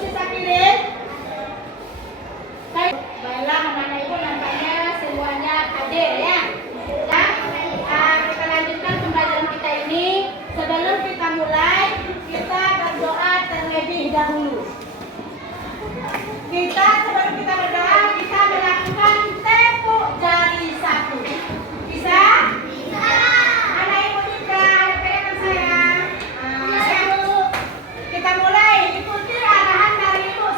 sisa piring. Baiklah anak-anak ibu nampaknya semuanya hadir ya. Nah, kita lanjutkan pembelajaran kita ini. Sebelum kita mulai, kita berdoa terlebih dahulu. Sebelum kita berdoa, kita melakukan tepuk jari satu. Bisa? Bisa. Anak ibu juga, ada pegangan saya. Kita mulai, ikuti arahan dari ibu.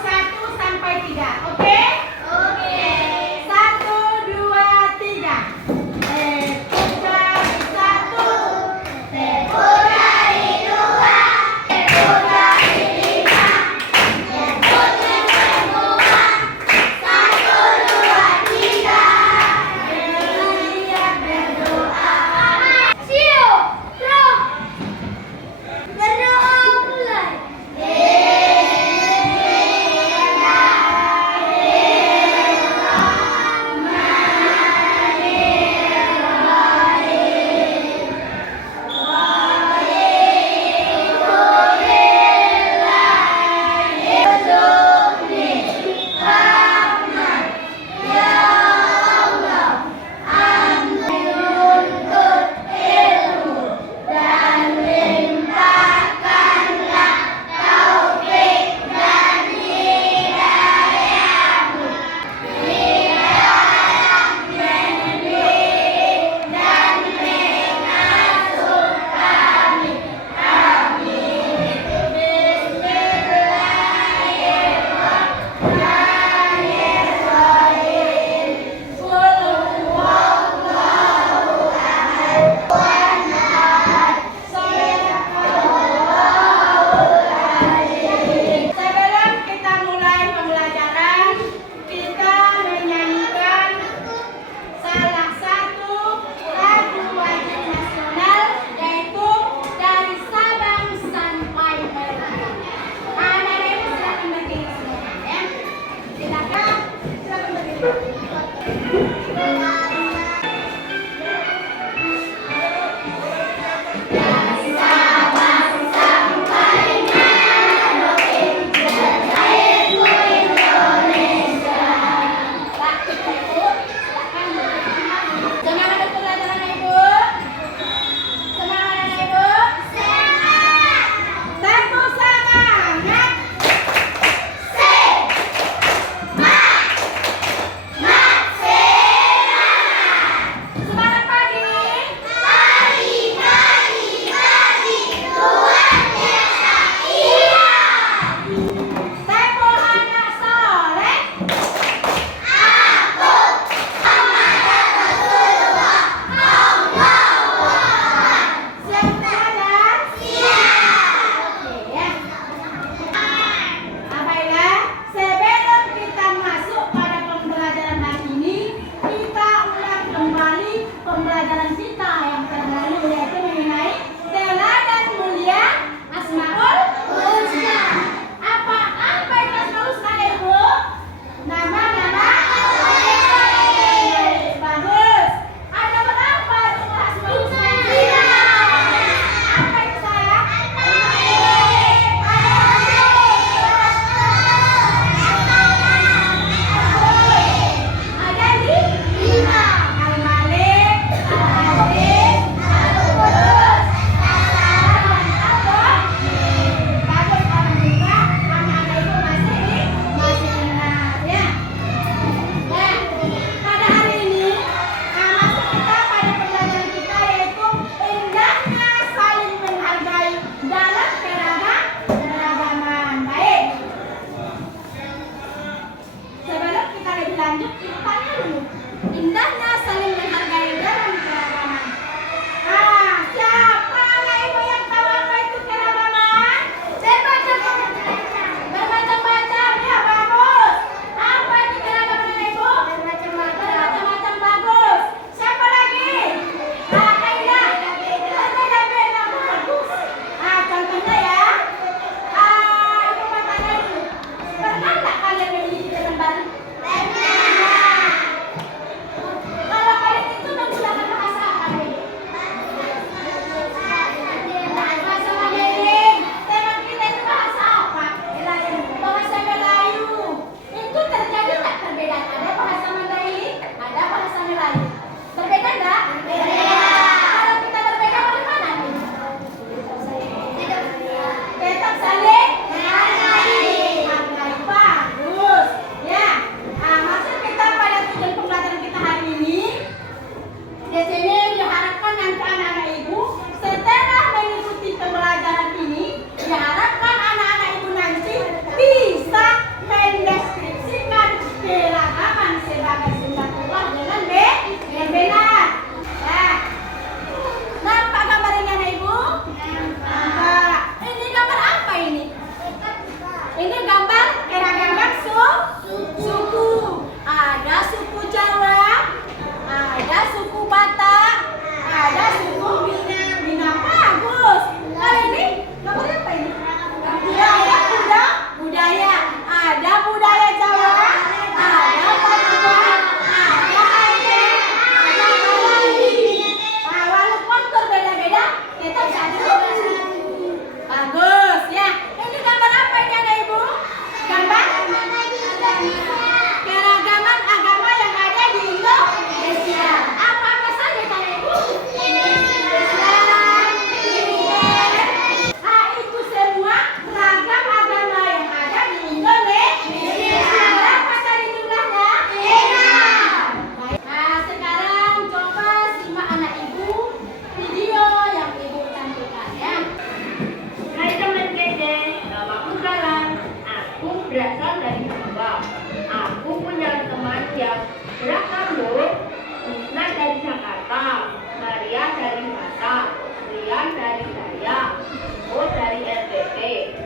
berasal dari Sumba. Aku punya teman yang beragam loh. Musna dari Jakarta, Maria dari Batam, Rian dari Dayak, Mo dari NTT,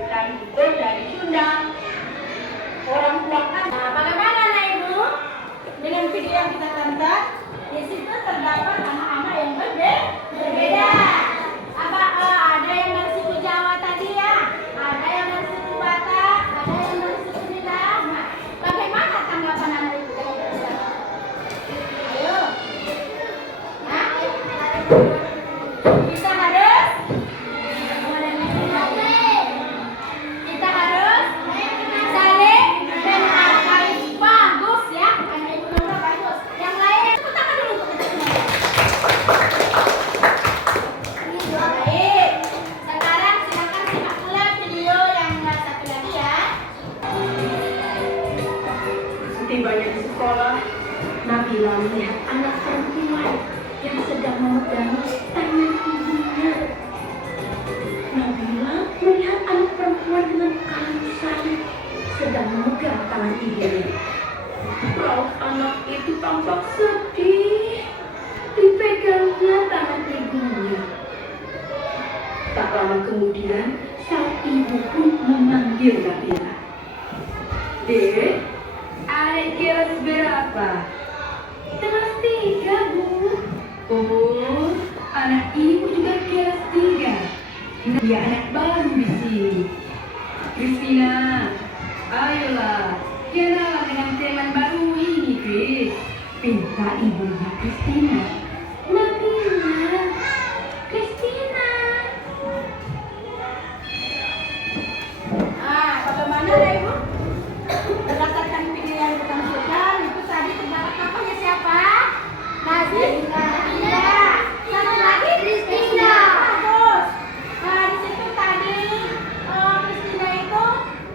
dan Hugo dari Sunda. Orang tua kan. Nah, bagaimana anak ibu? Dengan video yang kita tonton, di situ terdapat anak-anak yang berbeda. Ada yang dari suku Jawa tadi ya, ada yang dari suku Batak, ada yang dari suku Minang. Nah, bagaimana tanggapan anak ibu dengan berbeda? Ayo. Nah, kita harus saling menghargai. Bagus ya, anak ibu Nora bagus. Yang lain, tepuk tangan dulu untuk kita semua. Baik, sekarang silakan simak pula video yang satu lagi ya. Setibanya di sekolah, Nabila melihat anak perempuan yang sedang memegang tangan ibunya. Nabila melihat anak perempuan dengan kalung salib sedang memegang tangan ibunya. Raut anak itu tampak sedih. Dipegangnya tangan ibunya. Tak lama kemudian, sang ibu pun memanggil Nabila. Adik kelas berapa? Kelas 3, Bu. Oh, anak ibu juga kelas 3. Dia anak baru di sini. Kristina, ayolah, kenalan dengan teman baru ini, Kris. Pinta ibunya Kristina. Nabila, Kristina. Bagaimana ya ibu? Berdasarkan video yang kita tonton, itu tadi terdapat namanya siapa? Nazila. Satu lagi Kristina. Bagus. Di situ tadi Kristina itu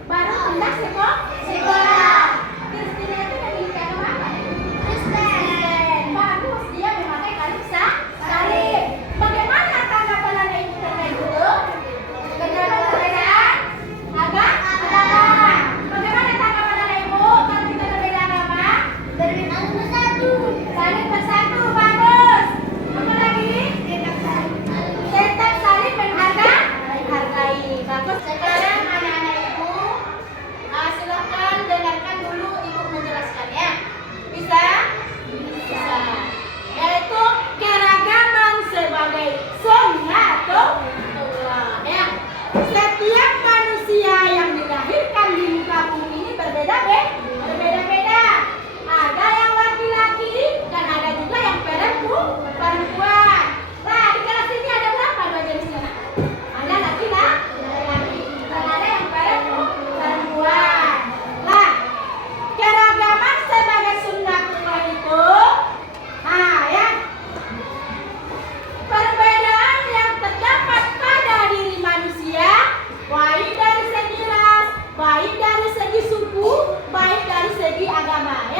baru pindah sekolah. Kristina itu memiliki agama apa? Kristen. Bagus, dia memakai kalung salib. Bagaimana tanggapan anak ibu terkait itu? Terdapat perbedaan agama. Bagaimana tanggapan anak ibu kalau kita berbeda agama? Saling bersatu, bagus. Apa lagi? Tetap saling menghargai. Bagus. Sekarang anak-anak ibu, silakan dengarkan dulu ibu menjelaskan ya. Bisa? Bisa. Yaitu keragaman sebagai sunnatullah ya. Setiap manusia yang dilahirkan di muka bumi ini berbeda-beda. Ada yang laki-laki dan ada juga yang perempuan. Nah, di kelas ini ada berapa dua jenisnya? Ada laki-laki dan ada yang perempuan. Nah, keragaman sebagai sunnatullah itu, ya, perbedaan yang terdapat pada diri manusia, baik dari segi ras, baik dari segi suku, baik dari segi agama.